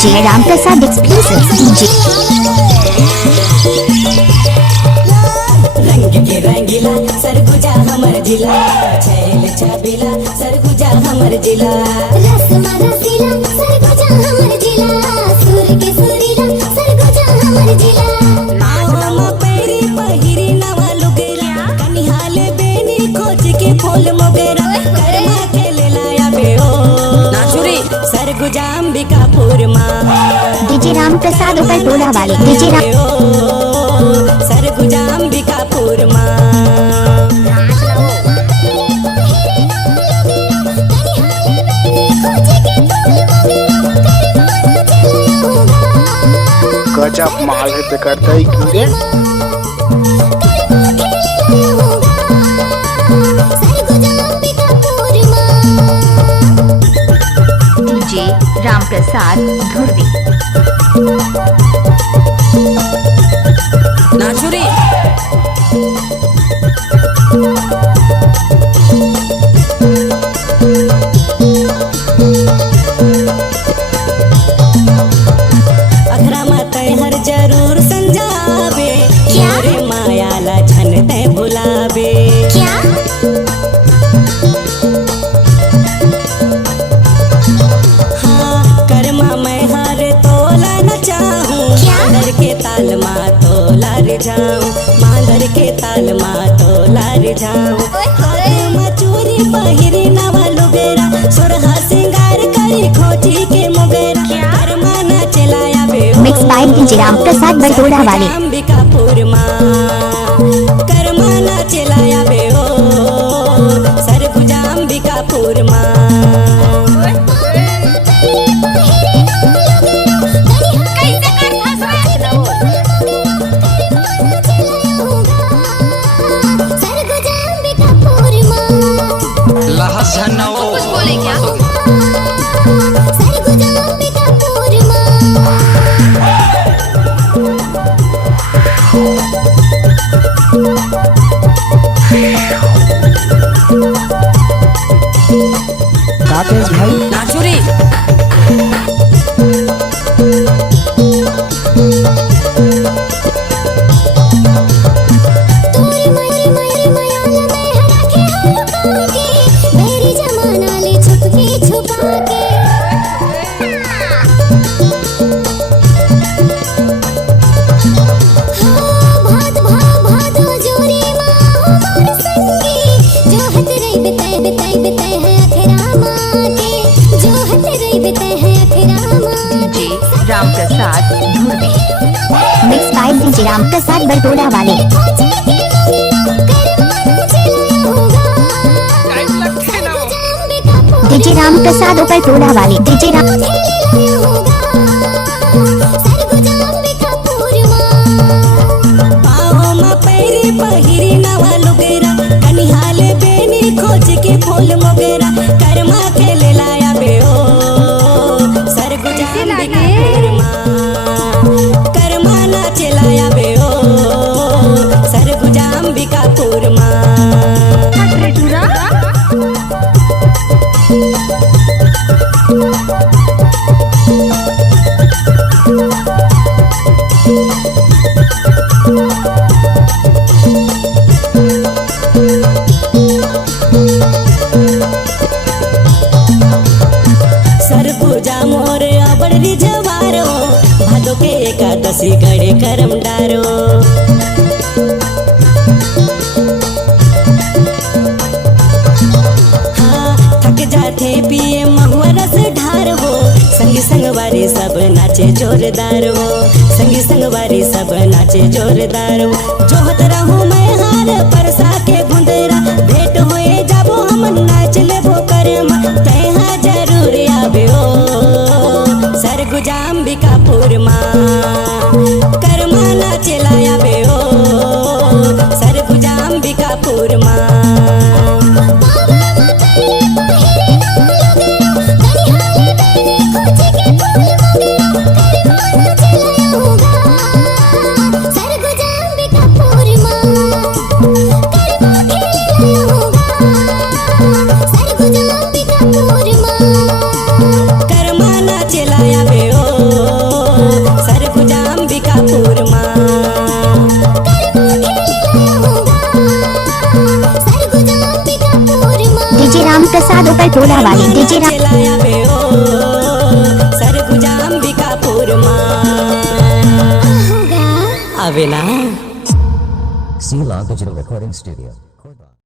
DJ Ramprasad exclusive DJ रंग के रंगीला सरगुजा हमर जिला छैल छबीला सरगुजा हमर जिला रसमा रसीला सरगुजा हमर जिला सुर के सुरीला सरगुजा हमर जिला नाम पैरी पहिरी नवा लुगेरा कनिहाले बेनी खोज के फूल मोगेरा करमा के ले लाया बेओ नाचुरी सरगुजा अंबिकापुर मां DJ Ramprasad ऊपर टोला वाले DJ सरगुजा अंबिकापुर मां गजब माल है पे करता ही कीड़े DJ Ramprasad धुर्वी नाचुरी अखरा मत हर जरूर संजाबे क्या? रे मायाला छन ते भुलाबे क्या हाँ करमा मैं हर तोला न चाहूँ क्या? मांदर के ताल माँ तोला रिझाऊँ मांदर के ताल माँ तोला रिझाऊँ चूरी पहिरी नवा लुगेरा सुरहा सिंगार करी खोजी के मुगेरा करमा न चलाया बेओ Mixed by DJ Ramprasad बटोला वाले अंबिकापुर मां करमा न चलाया बेओ सरगुजा अंबिकापुर मां सरगुजा अंबिकापुर मां कुछ बोले क्या? सरगुजा अंबिकापुर मां राकेश भाई नाचुरी तोरी मरी मरी मयाला में हरा के हलकाके मेरी जमाना ले छुप के छुपा के हाँ भाद जोरी माँ हमार संगी जो हत रही बिताए है अखरा माँ के जो हत रही बिताए है अखरा माँ DJ Ramprasad धुर्वी Mixed by DJ Ramprasad बटोला वाले DJ Ramprasad ऊपर टोला वाले DJ पाओ मा पैरी पहिरी नवा लुगेरा कनिहाले बेनी खोज के फूल मोगेरा करमा के ले लाया बेओ सरगुजा अंबिकापुर मां करमा न चलाया बेओ सरगुजा अंबिकापुर मां सरगुजा मोर अबड़ रिझवारो भादो के एकादशी गड़े करम डारो हाँ थक जाते पिए महुआ रस ढार हो संगी संगवारी सब नाचे जोरदार हो संगी संगवारी सब नाचे जोरदार हो जोहत रहूं मैं हार परसा के गुंदरा भेंट होए जाबो हम नाच लेबो करमा तैहा जरूर आबेओ सरगुजा अंबिकापुर मां करमा ना चलाया बेओ सरगुजा अंबिकापुर मां सरगुजा अंबिकापुर मां करमा ना चलाया बेओ टोकर टोला वाले डीजे राम चलाया बे ओ सरगुजा अंबिकापुर माँ होगा आवे ना Sila Digital Recording Studio.